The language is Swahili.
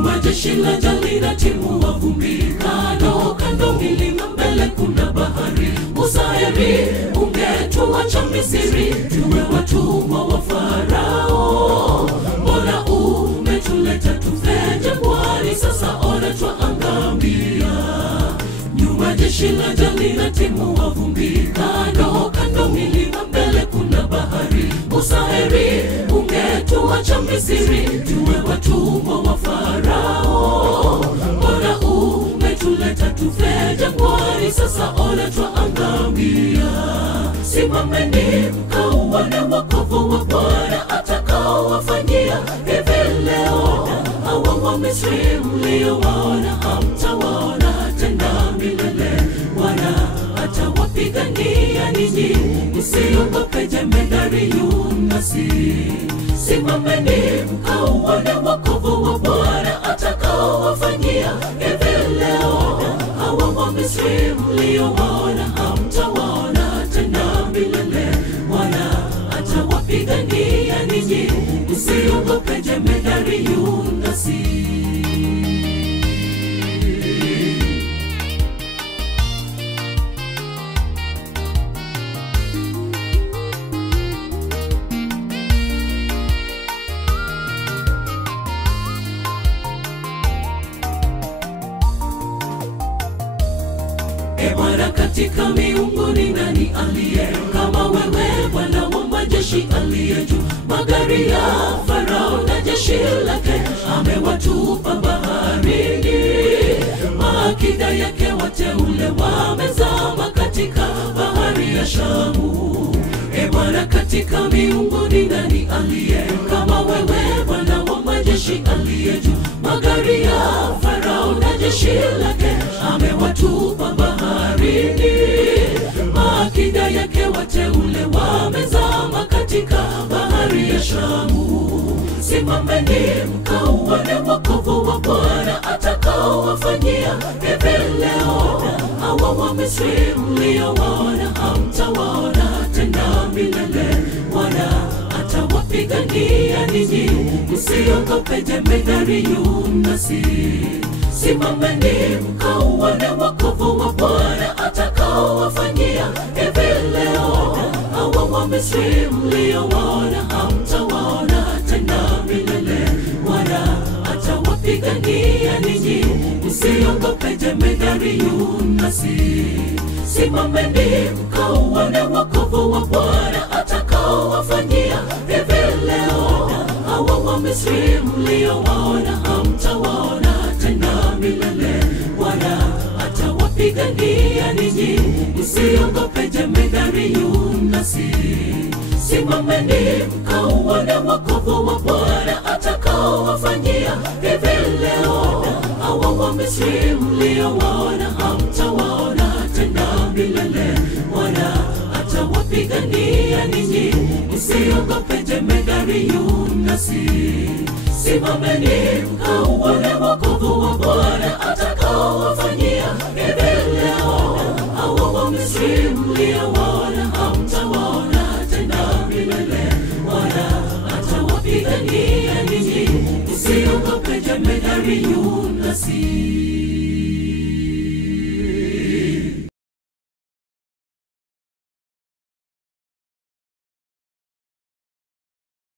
Nyuma jeshi la jalina timu wa vumbi, kando kando milima, mbele kuna bahari. Musa, heri ungetuacha Misri, tuwe watumwa wa Farao. Mbona umetuleta tufe jangwani, sasa ona twaangamia. Nyuma jeshi la jalina timu wa vumbi, kando kando milima, mbele kuna bahari. Musa, heri ungetuacha Misri, tuwe watumwa wa Farao. Mbona umetuleta tufe jangwani, sasa ona twaangamia. Simameni mkauone wokovu wa Bwana atakaowafanyia hivi leo. Hawa wa Misri mliowaona hamtawaona tena milele. Bwana atawapigania ninyi, msiogope jemedari Yunasi. Simameni mkauone wokovu wa Bwana atakaowafanyia hivi leo. Hawa wa Misri mliowaona hamtawaona tena milele. Bwana atawapigania ninyi, msiogope jemedari Yunasi. Bwana, katika miungu ni nani aliye kama wewe? Bwana wa majeshi aliye juu. Magari ya Farao na jeshi lake amewatupa baharini. Maakida yake wateule wamezama katika bahari ya Shamu. Bwana, katika miungu ni nani aliye kama wewe? Bwana wa majeshi aliye juu. Magari ya Farao na jeshi lake amewatupa baharini. Maakida yake wateule wamezama katika bahari ya Shamu. Simameni mkauone wokovu wa Bwana atakaowafanyia hivi leo. Hawa wa Misri mliowaona hamtawaona tena milele. Bwana atawapigania ninyi, msiogope jemedari Yunasi. Simameni mkauone wokovu wa Bwana atakaowafanyia hivi leo. Hawa wa Misri mliowaona hamtawaona tena milele. Bwana atawapigania ninyi, msiogope jemedari Yunasi. Simameni mkauone wokovu wa Bwana atakaowafanyia hivi leo. Hawa wa Misri mliowaona hamtawaona tena milele. Bwana atawapigania ninyi, msiogope jemedari Yunasi. Simameni mkauone wokovu wa Bwana atakaowafanyia hivi leo. Hawa wa Misri mliowaona hamtawaona tena milele. Bwana atawapigania ninyi, msiogope jemedari Yunasi. Simameni mkauone wokovu wa Bwana atakaowafanyia hivi leo. Hawa wa Misri mliowaona hamtawaona tena milele. Bwana atawapigania ninyi, msiogope jemedari Yunasi.